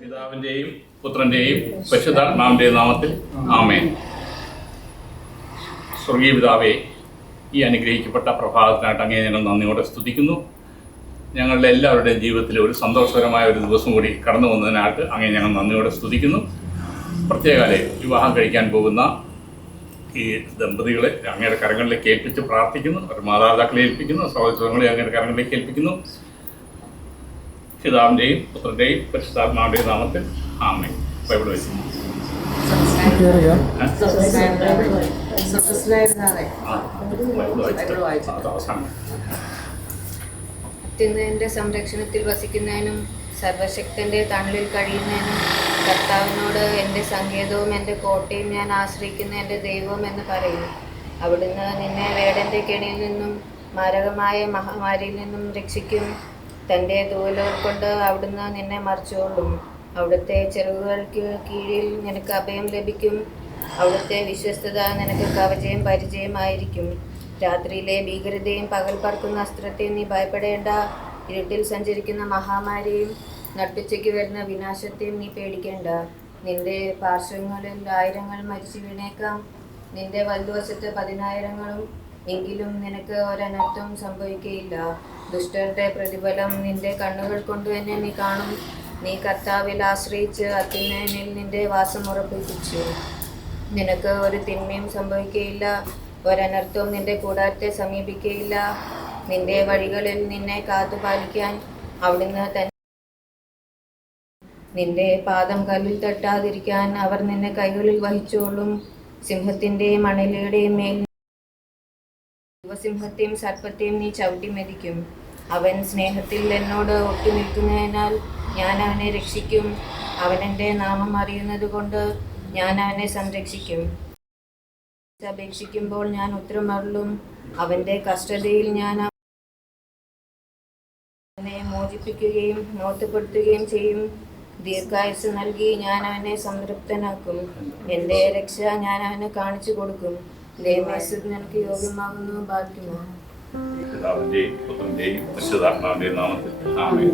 പിതാവിന്റെയും പുത്രന്റെയും പരിശുദ്ധാത്മാവിന്റെയും നാമത്തിൽ ആമേൻ. സ്വർഗീയ പിതാവേ, ഈ അനുഗ്രഹിക്കപ്പെട്ട പ്രഭാതത്തിനായിട്ട് അങ്ങേ ഞങ്ങൾ നന്ദിയോടെ സ്തുതിക്കുന്നു. ഞങ്ങളുടെ എല്ലാവരുടെയും ജീവിതത്തിൽ ഒരു സന്തോഷകരമായ ഒരു ദിവസം കൂടി കടന്നു വന്നതിനായിട്ട് അങ്ങേ ഞങ്ങൾ നന്ദിയോടെ സ്തുതിക്കുന്നു. പ്രത്യേകാലെ വിവാഹം കഴിക്കാൻ പോകുന്ന ഈ ദമ്പതികളെ അങ്ങയുടെ കരങ്ങളിലേക്ക് ഏൽപ്പിച്ച് പ്രാർത്ഥിക്കുന്നു. അവർ മാതാപിതാക്കളെ ഏൽപ്പിക്കുന്നു, സഹോദരങ്ങളെ അങ്ങയുടെ കരങ്ങളിലേക്ക് ഏൽപ്പിക്കുന്നു. പിതാവിൻ്റെയും പുത്രൻ്റെയും പരിശുദ്ധാത്മാവിൻ്റെയും നാമത്തിൽ ആമേൻ. ബൈബിൾ വെച്ച് അത്യുന്നതന്റെ സംരക്ഷണത്തിൽ വസിക്കുന്നതിനും സർവശക്തന്റെ തണലിൽ കഴിയുന്നതിനും കർത്താവിനോട് എൻ്റെ സങ്കേതവും എൻ്റെ കോട്ടയും ഞാൻ ആശ്രയിക്കുന്ന എൻ്റെ ദൈവവും എന്ന് പറയുന്നു. അവിടുന്ന് നിന്നെ വേടൻ്റെ കെണിയിൽ നിന്നും മാരകമായ മഹാമാരിയിൽ നിന്നും രക്ഷിക്കും. തൻ്റെ തൂവലുകൾ കൊണ്ട് അവിടുന്ന് നിന്നെ മറച്ചുകൊള്ളും. അവിടുത്തെ ചിറകുകൾക്ക് കീഴിൽ നിനക്ക് അഭയം ലഭിക്കും. അവിടുത്തെ വിശ്വസ്തത നിനക്ക് കവചയും പരിചയമായിരിക്കും. രാത്രിയിലെ ഭീകരതയും പകൽ പറക്കുന്ന അസ്ത്രത്തെയും നീ ഭയപ്പെടേണ്ട. ഇരുട്ടിൽ സഞ്ചരിക്കുന്ന മഹാമാരിയും നട്ടുച്ചയ്ക്ക് വരുന്ന വിനാശത്തെയും നീ പേടിക്കേണ്ട. നിന്റെ പാർശ്വങ്ങളിൽ 1000 മരിച്ചു വീണേക്കാം, നിന്റെ വലതുവശത്ത് 10,000 എങ്കിലും നിനക്ക് ഒരനർത്ഥവും സംഭവിക്കുകയില്ല. ദുഷ്ടരുടെ പ്രതിഫലം നിന്റെ കണ്ണുകൾ കൊണ്ട് തന്നെ നീ കാണും. നീ കർത്താവിൽ ആശ്രയിച്ച് അത്യുന്നതനിൽ നിന്റെ വാസം ഉറപ്പിച്ചു. നിനക്ക് ഒരു തിന്മയും സംഭവിക്കുകയില്ല, ഒരനർത്ഥവും നിന്റെ കൂടാരത്തെ സമീപിക്കുകയില്ല. നിന്റെ വഴികളിൽ നിന്നെ കാത്തുപാലിക്കാൻ അവിടുന്ന് തന്നെ നിന്റെ പാദം കല്ലിൽ തട്ടാതിരിക്കാൻ അവർ നിന്നെ കൈകളിൽ വഹിച്ചോളും. സിംഹത്തിൻ്റെയും അണലിയുടെയും മേൽ യുവസിംഹത്തെയും സർപ്പത്തെയും നീ ചവിട്ടി മെതിക്കും. അവൻ സ്നേഹത്തിൽ എന്നോട് ഒട്ടുനിൽക്കുന്നതിനാൽ ഞാൻ അവനെ രക്ഷിക്കും. അവൻ എൻ്റെ നാമം അറിയുന്നത് കൊണ്ട് ഞാൻ അവനെ സംരക്ഷിക്കും. അപേക്ഷിക്കുമ്പോൾ ഞാൻ ഉത്തരമരുളും. അവൻ്റെ കഷ്ടതയിൽ ഞാൻ അവനെ മോചിപ്പിക്കുകയും മോത്തപ്പെടുത്തുകയും ചെയ്യും. ദീർഘായുസ് നൽകി ഞാൻ അവനെ സംതൃപ്തനാക്കും. എൻ്റെ രക്ഷ ഞാൻ അവന് കാണിച്ചു കൊടുക്കും. നിനക്ക് യോഗ്യമാകുന്നു. ബാക്കിയുമോ പിതാവിന്റെയും പുത്രന്റെയും പരിശുദ്ധാത്മാവിന്റെയും നാമത്തിൽ ആമേൻ.